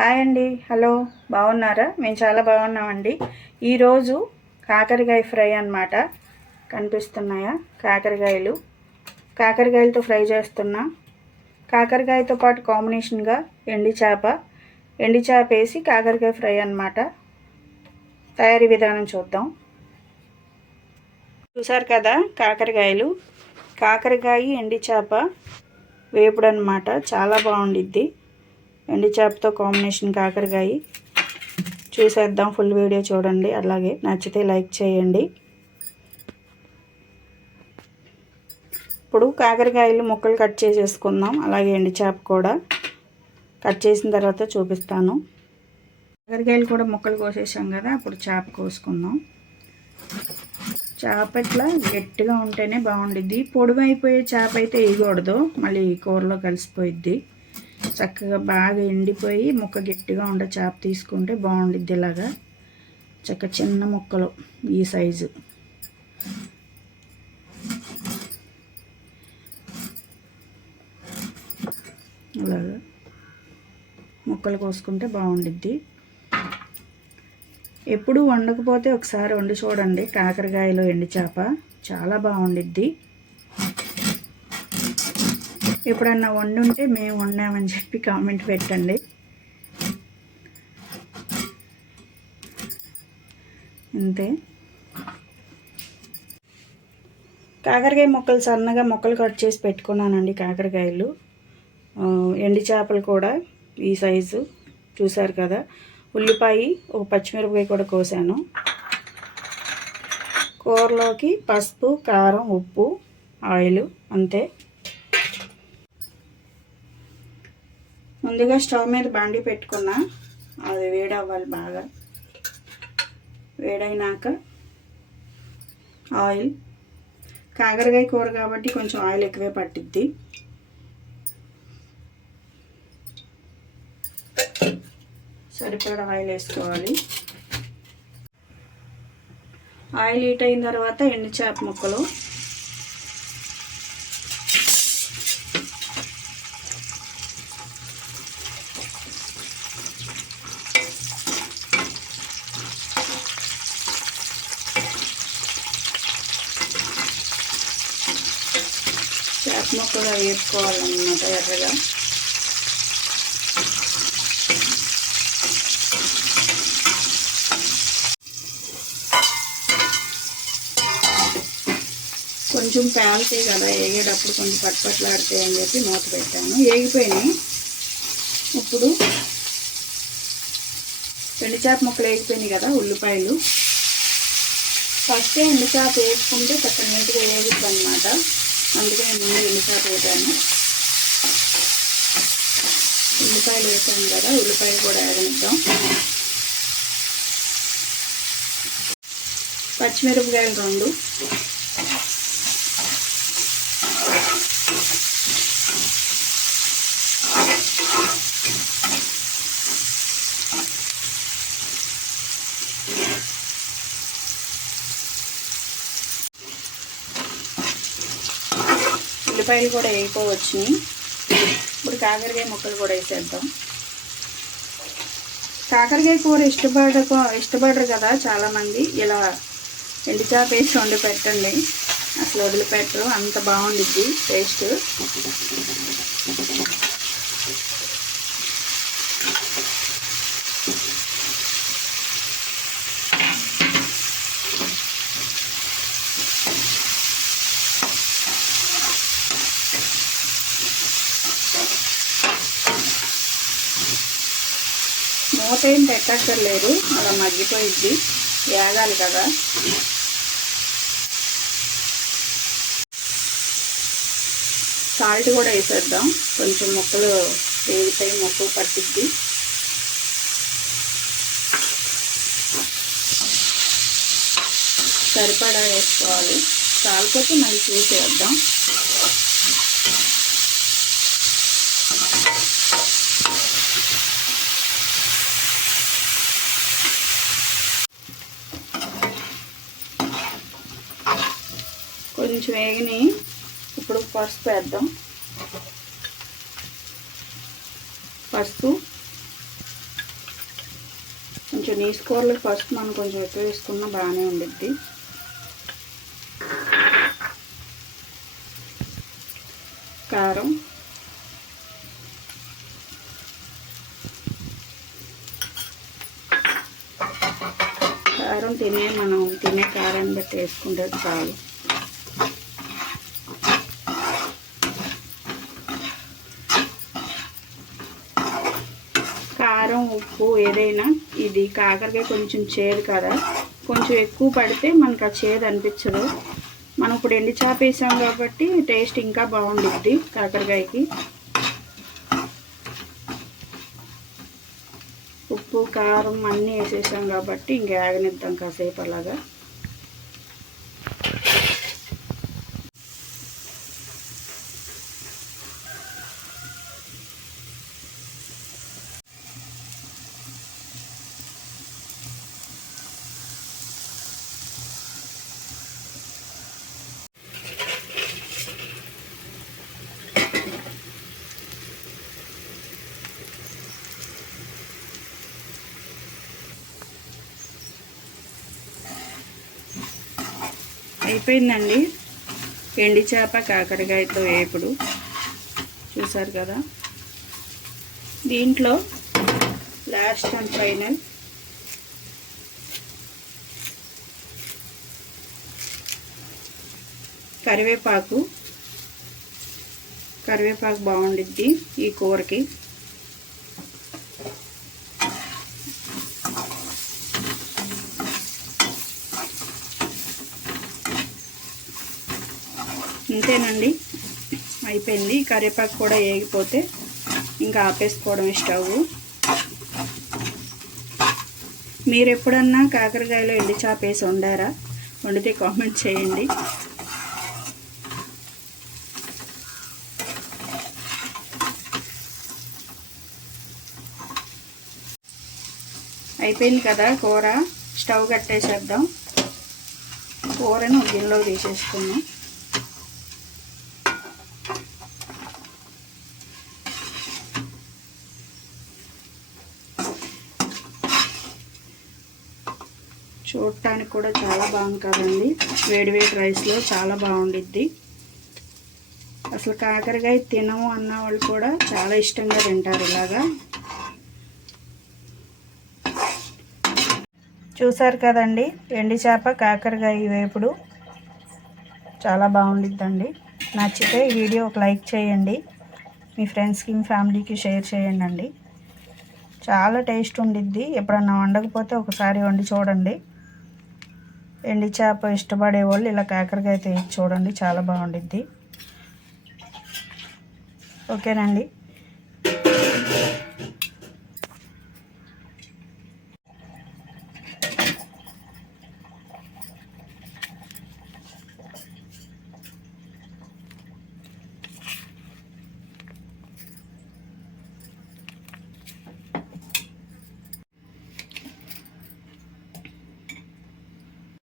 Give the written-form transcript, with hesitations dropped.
Hi అండి, hello, బాగున్నారా? మేము చాలా బాగున్నామండి. ఈరోజు కాకరకాయ ఫ్రై అన్నమాట. కనిపిస్తున్నాయా కాకరకాయలు? కాకరకాయలతో ఫ్రై చేస్తున్నా. కాకరకాయతో పాటు కాంబినేషన్గా ఎండి చేప వేసి కాకరకాయ ఫ్రై అన్నమాట. తయారీ విధానం చూద్దాం. చూసారు కదా కాకరకాయ ఎండి చేప వేపుడు అన్నమాట. చాలా బాగుండిద్ది. ఎండి చేపతో కాంబినేషన్ కాకరకాయ. చూసేద్దాం, ఫుల్ వీడియో చూడండి. అలాగే నచ్చితే లైక్ చేయండి. ఇప్పుడు కాకరకాయలు ముక్కలు కట్ చేసేసుకుందాం. అలాగే ఎండి చేప కూడా కట్ చేసిన తర్వాత చూపిస్తాను. కాకరకాయలు కూడా ముక్కలు కోసేసాం కదా, ఇప్పుడు చేప కోసుకుందాం. చేప ఇట్లా గట్టిగా ఉంటేనే బాగుండిద్ది. పొడివైపోయే చేప అయితే వేయకూడదు, మళ్ళీ కూరలో కలిసిపోయిద్ది. చక్కగా బాగా ఎండిపోయి ముక్క గట్టిగా ఉండే చేప తీసుకుంటే బాగుండిద్ది. ఇలాగా చక్కగా చిన్న ముక్కలు ఈ సైజు. అలాగా ముక్కలు కోసుకుంటే బాగుండిద్ది. ఎప్పుడు వండకపోతే ఒకసారి వండి చూడండి. కాకరకాయలో ఎండి చేప చాలా బాగుండిద్ది. ఎప్పుడన్నా వండుంటే మేము వండామని చెప్పి కామెంట్ పెట్టండి. అంతే. కాకరకాయ ముక్కలు సన్నగా ముక్కలు కట్ చేసి పెట్టుకున్నానండి. కాకరకాయలు, ఎండి చేపలు కూడా ఈ సైజు. చూసారు కదా. ఉల్లిపాయ, ఒక పచ్చిమిరపకాయ కూడా కోసాను. కూరలోకి పసుపు, కారం, ఉప్పు, ఆయిల్, అంతే. ముందుగా స్టవ్ మీద బాండీ పెట్టుకున్నా. అది వేడవ్వాలి బాగా. వేడైనాక ఆయిల్. కాకరకాయ కూర కాబట్టి కొంచెం ఆయిల్ ఎక్కువే పట్టిద్ది. సరిపడా ఆయిల్ వేసుకోవాలి. ఆయిల్ హీట్ అయిన తర్వాత ఎండు చేప ముక్కలు, చేప ముక్కలు వేసుకోవాలన్నమాట ఎర్రగా. కొంచెం పేలుతాయి కదా, వేగేటప్పుడు కొంచెం పట్టుపట్లాడుతాయి అని చెప్పి మూత పెట్టాను. వేగిపోయినాయి. ఇప్పుడు ఎండు చేప ముక్కలు వేగిపోయినాయి కదా. ఉల్లిపాయలు ఫస్ట్ ఎండు చేప వేసుకుంటే చక్కగా నీట్గా వేగుద్ది అనమాట. అందుకే నేను ముందు ఎండు చేప వేసాను. ఉల్లిపాయలు వేసాను కదా, ఉల్లిపాయలు కూడా వేగనిద్దాం. పచ్చిమిరపకాయలు 2, ఉల్లిపాయలు కూడా వేగిపోవచ్చుని. ఇప్పుడు కాకరకాయ ముక్కలు కూడా వేసేద్దాం. కాకరకాయ కూర ఇష్టపడరు కదా చాలామంది. ఇలా ఎండు చేప వేసి వండి పెట్టండి, అసలు వదిలిపెట్టరు. అంత బాగుండిద్ది టేస్ట్. మూత ఏం పెట్టక్కర్లేదు, అలా మగ్గిపోయిద్ది. వేగాలి కదా. సాల్ట్ కూడా వేసేద్దాం. కొంచెం ముక్కలు వేగుతాయి, ముక్కలు పట్టిద్ది. సరిపడా వేసుకోవాలి. చాలిపోతే మళ్ళీ చూసేద్దాం. కొంచెం వేగినాయి. ఇప్పుడు పసుపు వేద్దాం. పసుపు, కొంచెం నీసు కూరలకు ఫస్ట్ మనం కొంచెం ఎక్కువ వేసుకున్నా బాగానే ఉండిద్ది. కారం, మనం తినే కారాన్ని బట్టి వేసుకుంటే చాలు. కారం, ఉప్పు ఏదైనా ఇది కాకరకాయ కొంచెం చేదు కదా, కొంచెం ఎక్కువ పడితే మనకు ఆ చేదు అనిపించదు. మనం ఇప్పుడు ఎండి చేప వేసాం కాబట్టి టేస్ట్ ఇంకా బాగుండిద్ది కాకరకాయకి. ఉప్పు, కారం అన్నీ వేసేసాం కాబట్టి ఇంక ఆగనిద్దాం కాసేపు అలాగా. అయిపోయిందండి ఎండి చేప కాకరకాయతో వేపుడు. చూసారు కదా. దీంట్లో లాస్ట్ అండ్ ఫైనల్ కరివేపాకు బాగుండిద్ది ఈ కూరకి. అంతేనండి, అయిపోయింది. కరివేపాకు కూడా వేగిపోతే ఇంకా ఆపేసుకోవడం స్టవ్. మీరు ఎప్పుడన్నా కాకరకాయలో ఎండి చేప వేసి వండారా? వండితే కామెంట్ చేయండి. అయిపోయింది కదా కూర. స్టవ్ కట్టేసేద్దాం. కూరను గిన్నెలో తీసేసుకున్నాం. చూడటానికి కూడా చాలా బాగుంది కదండి. వేడివేడి రైస్లో చాలా బాగుండిద్ది. అసలు కాకరకాయ తినము అన్న వాళ్ళు కూడా చాలా ఇష్టంగా తింటారు ఇలాగా. చూసారు కదండి ఎండి చేప కాకరకాయ వేపుడు చాలా బాగుండిద్దండి. నచ్చితే ఈ వీడియో ఒక లైక్ చేయండి, మీ ఫ్రెండ్స్కి మీ ఫ్యామిలీకి షేర్ చేయండి అండి. చాలా టేస్ట్ ఉండిద్ది. ఎప్పుడన్నా వండకపోతే ఒకసారి వండి చూడండి. ఎండి చేప ఇష్టపడే వాళ్ళు ఇలా కాకరకాయ చూడండి, చాలా బాగుండిద్ది. ఓకేనండి.